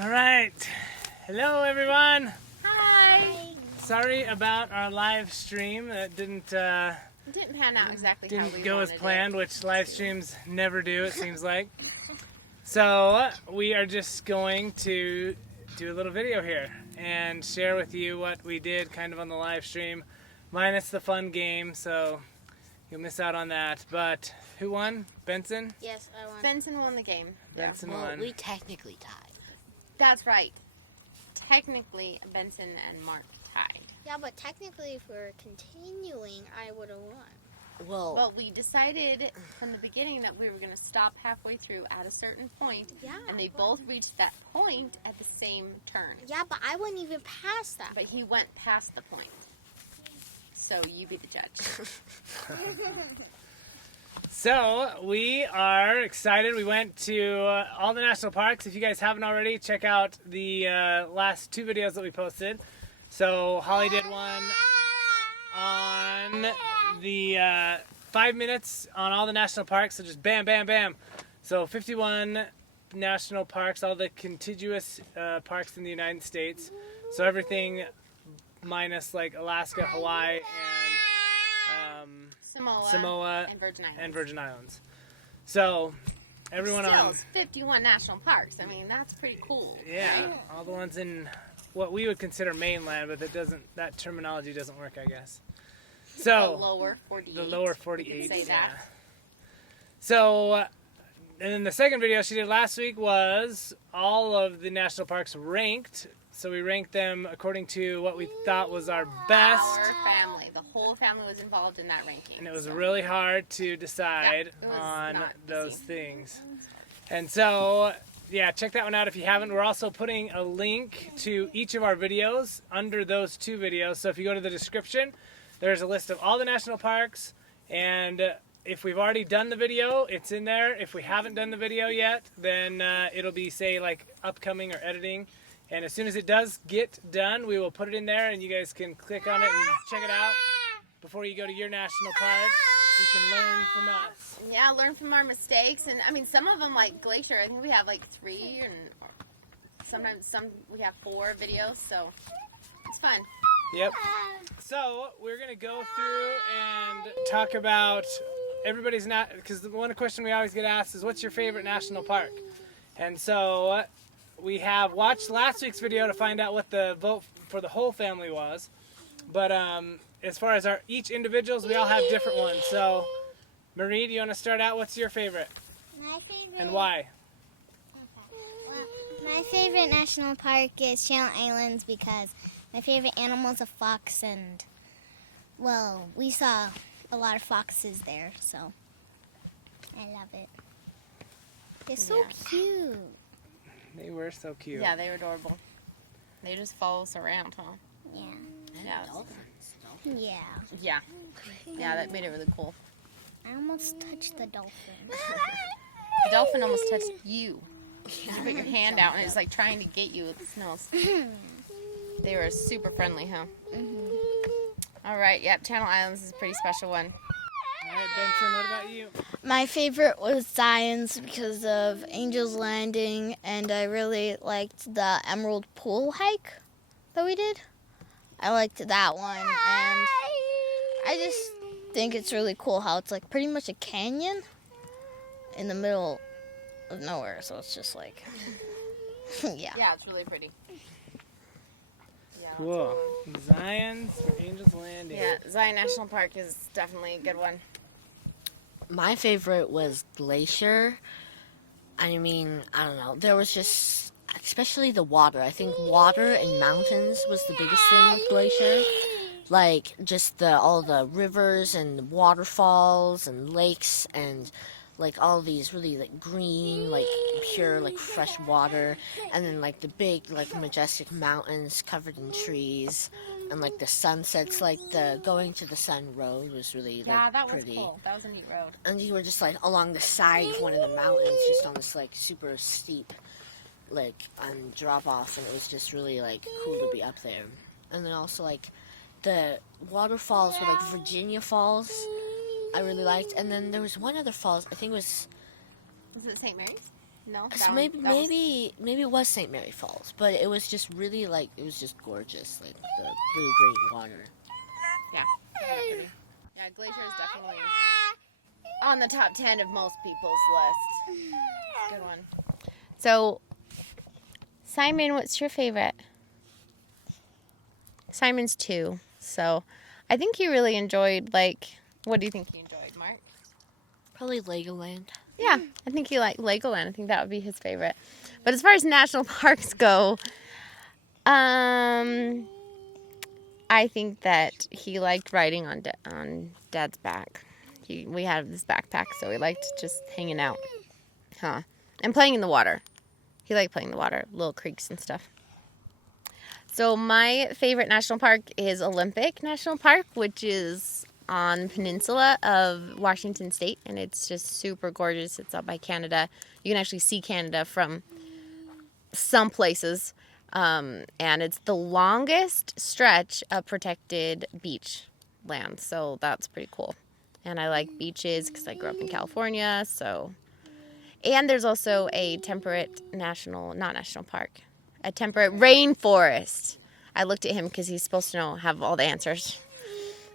All right. Hello, everyone. Hi. Sorry about our live stream. That didn't It didn't pan out exactly how we didn't go as wanted planned, which live streams never do, it seems like. So we are just going to do a little video here and share with you what we did kind of on the live stream, minus the fun game. So you'll miss out on that. But who won? Benson? Yes, I won. Benson won the game. Benson Well, won. we technically tied. That's right. Technically, Benson and Mark tied. Yeah, but technically, if we're continuing, I would have won. Well, we decided from the beginning that we were going to stop halfway through at a certain point, Yeah, and they both reached that point at the same turn. Yeah, but I wouldn't even pass that. But he went past the point. So you be the judge. So we are excited. We went to all the national parks. If you guys haven't already, check out the last two videos that we posted. So Holly did one on the 5 minutes on all the national parks. So just bam, bam, bam. So 51 national parks, all the contiguous parks in the United States. So everything minus like Alaska, Hawaii, and Samoa and Virgin Islands. So everyone Still, on it's 51 national parks. I mean, that's pretty cool. yeah, Right? all the ones in what we would consider mainland, but that terminology doesn't work, I guess. So The lower 48. the lower 48. Say that. Yeah. So and then the second video she did last week was all of the national parks ranked. So we ranked them according to what we thought was our best. Our family. The whole family was involved in that ranking. And it was really hard to decide Yeah, it was on not those easy. things. And so, yeah, check that one out if you haven't. We're also putting a link to each of our videos under those two videos. So if you go to the description, there's a list of all the national parks. And if we've already done the video, it's in there. If we haven't done the video yet, then it'll be, say, like upcoming or editing. And as soon as it does get done, we will put it in there, and you guys can click on it and check it out before you go to your national park. You can learn from us. Yeah, learn from our mistakes. And I mean, some of them, like Glacier, I think we have like 3, and sometimes we have 4 videos, so it's fun. Yep. So we're gonna go through and talk about everybody's because the one question we always get asked is, "What's your favorite national park?" And so we have watched last week's video to find out what the vote for the whole family was. But as far as each individuals, we all have different ones. So, Marie, do you want to start out? What's your favorite? My favorite. And why? My favorite national park is Channel Islands because my favorite animal is a fox, and well, we saw a lot of foxes there, so I love it. They're so Yeah. cute. They were so cute. Yeah, they were adorable. They just follow us around, huh? Yeah. Yeah. Yeah. Yeah. Yeah, that made it really cool. I almost touched the dolphin. The dolphin almost touched you. You put your hand out and it was like trying to get you with its nose. They were super friendly, huh? All right, yep, Channel Islands is a pretty special one. All right, Benson, what about you? My favorite was Zions because of Angel's Landing, and I really liked the Emerald Pool hike that we did. I liked that one, and I just think it's really cool how it's like pretty much a canyon in the middle of nowhere, so it's just like, yeah. Yeah, it's really pretty. Yeah. Cool. Zion's Angel's Landing. Yeah, Zion National Park is definitely a good one. My favorite was Glacier. I mean, I don't know. There was just, especially the water. I think water and mountains was the biggest thing with Glacier. Like, just all the rivers and waterfalls and lakes and, like, all these really, like, green, like, pure, like, fresh water. And then, like, the big, like, majestic mountains covered in trees. And, like, the sunsets, like, the going to the sun road was really, like, Yeah, that was pretty. cool. That was a neat road. And you were just, like, along the side of one of the mountains, just on this, like, super steep, like, drop-off. And it was just really, like, cool to be up there. And then also, like, the waterfalls were, like, Virginia Falls, I really liked. And then there was one other falls, I think it was... Was it St. Mary's? No. So maybe it was St. Mary Falls, but it was just really like it was just gorgeous, like the blue-green water. Yeah, Glacier is definitely on the top 10 of most people's list. Good one. So, Simon, what's your favorite? Simon's 2. So, I think he really enjoyed, what do you think he enjoyed, Mark? Probably Legoland. Yeah, I think he liked Legoland. I think that would be his favorite. But as far as national parks go, I think that he liked riding on Dad's back. We had this backpack, so we liked just hanging out. And playing in the water. He liked playing in the water, little creeks and stuff. So my favorite national park is Olympic National Park, which is on the peninsula of Washington State, and it's just super gorgeous. It's up by Canada. You can actually see Canada from some places, and it's the longest stretch of protected beach land, so that's pretty cool. And I like beaches because I grew up in California, and there's also a temperate not national park, a temperate rainforest. I looked at him because he's supposed to have all the answers.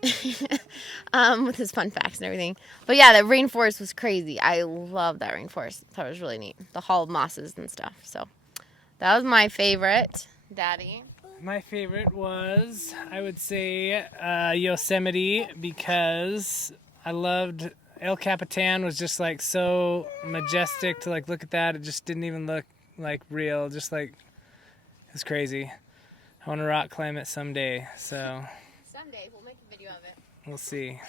With his fun facts and everything. But yeah, that rainforest was crazy. I love that rainforest. I thought it was really neat. The Hall of Mosses and stuff. So that was my favorite. Daddy? My favorite was, I would say, Yosemite, because I loved El Capitan. Was just like so majestic to look at that. It just didn't even look like real. Just it was crazy. I want to rock climb it someday. So Someday we'll make a video of it. we'll see.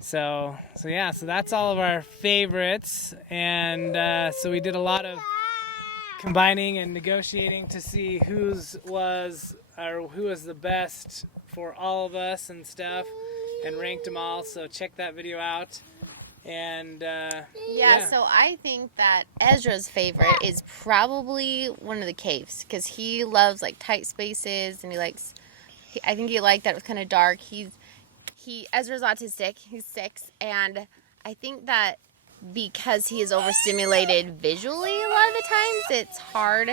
So that's all of our favorites, and so we did a lot of combining and negotiating to see who was the best for all of us and stuff, and ranked them all. So check that video out. And so I think that Ezra's favorite is probably one of the caves, because he loves tight spaces, and I think he liked that it was kind of dark. Ezra's autistic. He's 6, and I think that because he is overstimulated visually a lot of the times, it's hard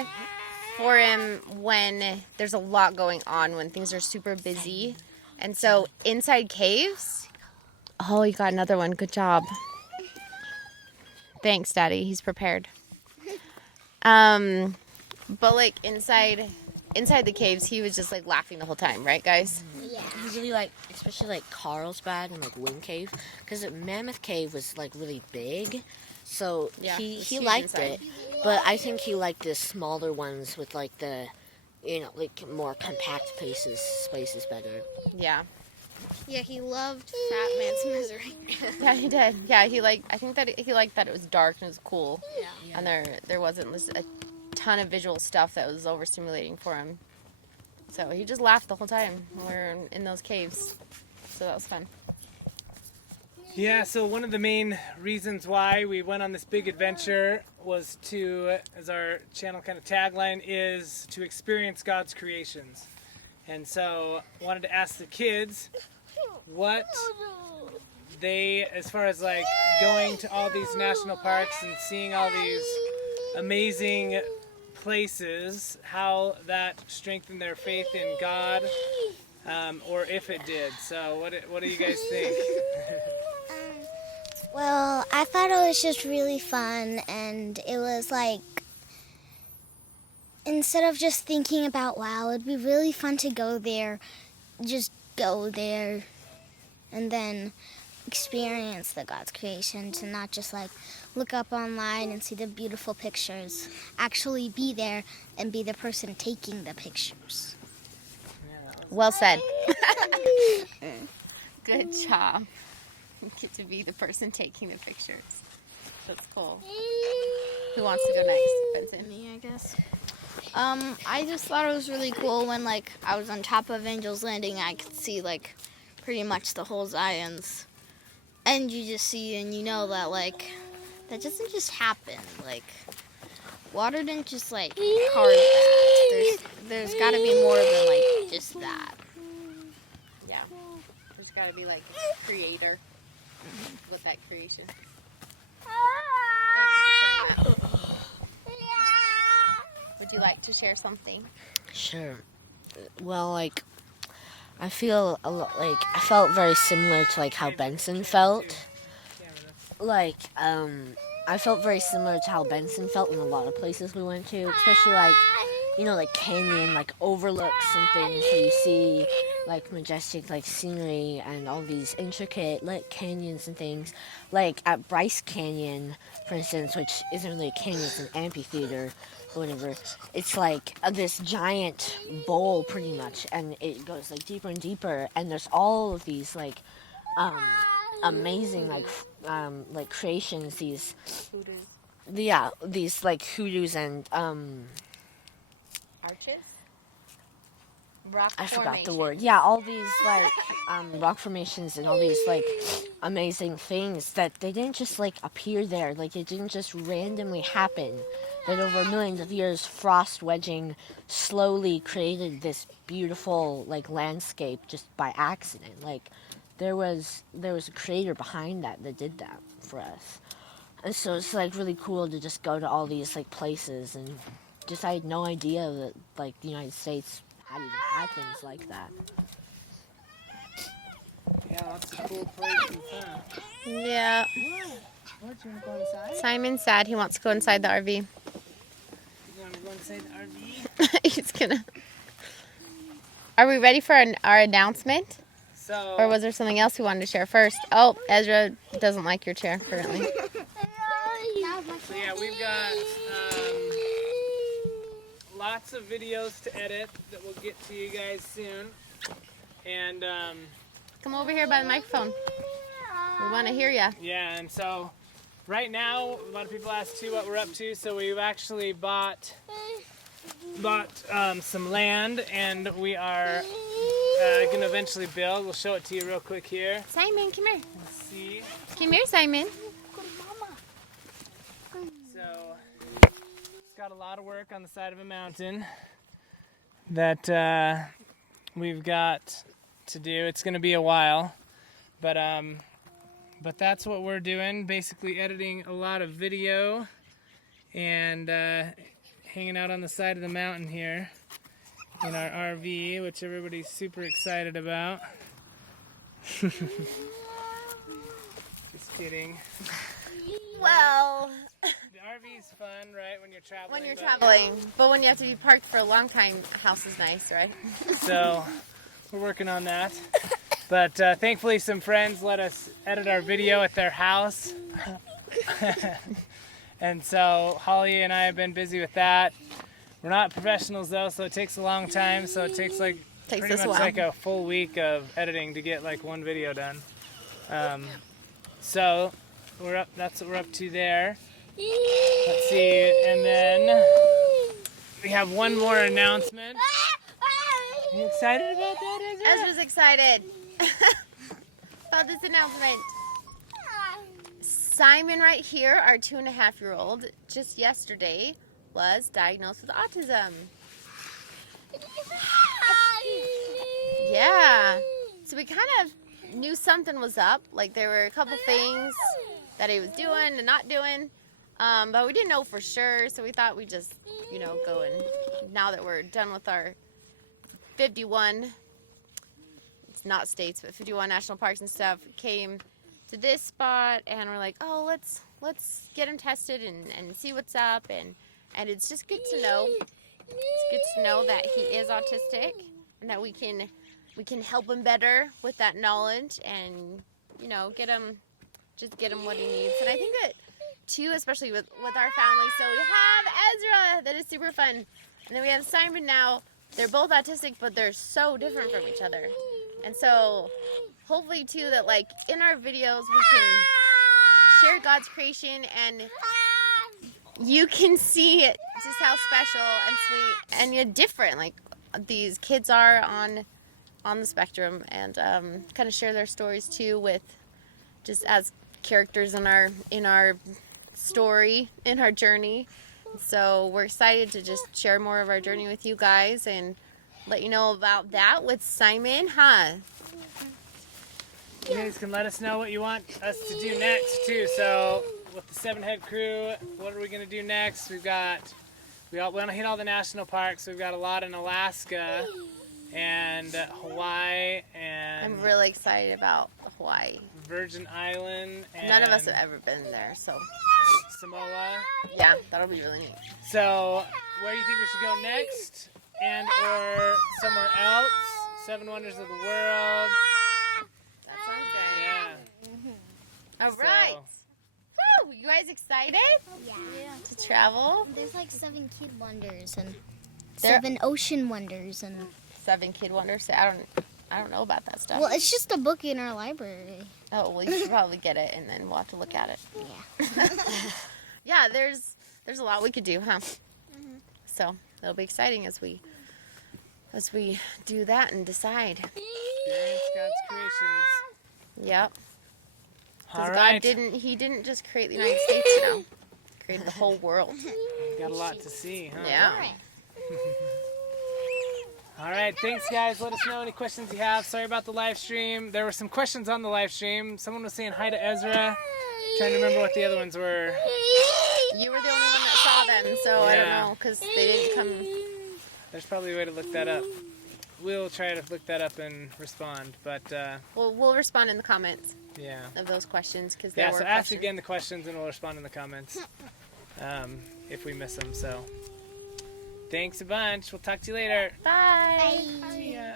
for him when there's a lot going on, when things are super busy. And so inside caves, oh, you got another one. Good job. Thanks, Daddy. He's prepared. But inside the caves, he was just laughing the whole time, right, guys? Yeah. Usually especially Carlsbad and Wind Cave, because Mammoth Cave was really big, so Yeah, he it's liked huge it. But I think he liked the smaller ones with the more compact spaces better. Yeah. Yeah, he loved Fat Man's Misery. Yeah, he did. Yeah, I think that he liked that it was dark and it was cool. Yeah. And there wasn't a ton of visual stuff that was overstimulating for him. So he just laughed the whole time when we were in those caves. So that was fun. Yeah, so one of the main reasons why we went on this big adventure was to, as our channel kind of tagline is, to experience God's creations. And so I wanted to ask the kids what they, as far as going to all these national parks and seeing all these amazing places, how that strengthened their faith in God, or if it did. So what do you guys think? Well, I thought it was just really fun, and it was instead of just thinking about, wow, it'd be really fun to go there, just go there and then experience the God's creation, to not just look up online and see the beautiful pictures, actually be there and be the person taking the pictures. Well said. Good job. Get to be the person taking the pictures. That's cool. Who wants to go next? Benson? Me, I guess. I just thought it was really cool when I was on top of Angel's Landing. I could see pretty much the whole Zions, and you just see and you know that that doesn't just happen. Water didn't just carve that. There's got to be more than just that. Yeah. There's got to be a creator with that creation. Thanks for sharing that. would you like to share something? Sure. Well, like, I feel I felt very similar to like how Benson felt. Like, I felt very similar to how Benson felt in a lot of places we went to, especially like, you know, like canyon, like overlooks and things where you see like majestic like scenery and all these intricate like canyons and things. Like at Bryce Canyon, for instance, which isn't really a canyon, it's an amphitheater or whatever. It's like this giant bowl pretty much, and it goes like deeper and deeper, and there's all of these like amazing like creations, these like hoodoos and Arches? Rock I forgot the formation. word. Yeah, all these like rock formations and all these like amazing things that they didn't just like appear there. Like it didn't just randomly happen. That over millions of years, frost wedging slowly created this beautiful like landscape just by accident. Like there was a creator behind that did that for us. And so it's like really cool to just go to all these like places, and just I had no idea that like the United States had even had things like that. Yeah, lots of cool places, huh? Yeah. What, you want to go inside? Simon's sad. He wants to go inside the RV. You want to go inside the RV? He's gonna. Are we ready for our announcement? So, Or was there something else we wanted to share first? Oh, Ezra doesn't like your chair currently. so yeah, we've got lots of videos to edit that we'll get to you guys soon. And Come over here by the microphone. We want to hear ya. yeah, and so right now, a lot of people ask too what we're up to. So we've actually bought some land, and we are going to eventually build. We'll show it to you real quick here. Simon, come here. Let's see. Come here, Simon. So it's got a lot of work on the side of a mountain that we've got to do. It's going to be a while, but that's what we're doing. Basically, editing a lot of video and hanging out on the side of the mountain here in our RV, which everybody's super excited about. Just kidding. Well, The RV's fun, right, when you're traveling? when you're but- traveling. But when you have to be parked for a long time, house is nice, right? So we're working on that. But thankfully some friends let us edit our video at their house. And so Holly and I have been busy with that. We're not professionals though, so it takes a long time. So it takes like Takes pretty us a much while. like a full week of editing to get like one video done. So that's what we're up to there. Let's see, and then we have one more announcement. Are you excited about that, Ezra? Ezra's excited about this announcement. Simon right here, our 2.5-year-old, just yesterday was diagnosed with autism. Yeah. So we kind of knew something was up. Like there were a couple things that he was doing and not doing. But we didn't know for sure. So we thought we'd just, go and now that we're done with our 51, it's not states, but 51 national parks and stuff, came to this spot and we're like, oh, let's get him tested and see what's up. And it's just good to know. It's good to know that he is autistic and that we can help him better with that knowledge and, get him what he needs. And I think that too, especially with our family. So we have Ezra, that is super fun. And then we have Simon now. They're both autistic, but they're so different from each other. And so hopefully too that like in our videos we can share God's creation and you can see just how special and sweet and yet different like these kids are on the spectrum, and kind of share their stories too with just as characters in our story, in our journey. So we're excited to just share more of our journey with you guys and let you know about that with Simon, huh? You guys can let us know what you want us to do next too. So with the 7 Head crew, what are we gonna do next? We've got We want to hit all the national parks. We've got a lot in Alaska and Hawaii and I'm really excited about Hawaii. Virgin Island. And None of us have ever been there, so Samoa. yeah, that'll be really neat. So, where do you think we should go next? And or somewhere else? 7 Wonders of the World. That sounds good. Yeah. All right. Woo! You guys excited Yeah. to travel? There's like 7 kid wonders and There- 7 ocean wonders and 7 Kid Wonders. I don't know about that stuff. well, it's just a book in our library. Oh, well, you should probably get it, and then we'll have to look at it. Yeah. Yeah, there's a lot we could do, huh? So it'll be exciting as we do that and decide. Experience God's creations. Yep. All Because right. God didn't just create the United States, He created the whole world. Got a lot to see, huh? Yeah. All right, thanks guys. Let us know any questions you have. Sorry about the live stream. There were some questions on the live stream. Someone was saying hi to Ezra. Trying to remember what the other ones were. You were the only one that saw them, so I don't Yeah. know, because they didn't come. There's probably a way to look that up. We'll try to look that up and respond. But We'll respond in the comments yeah. of those questions, because there Yeah, were so ask questions. again the questions and we'll respond in the comments if we miss them. So thanks a bunch. We'll talk to you later. Bye. See ya.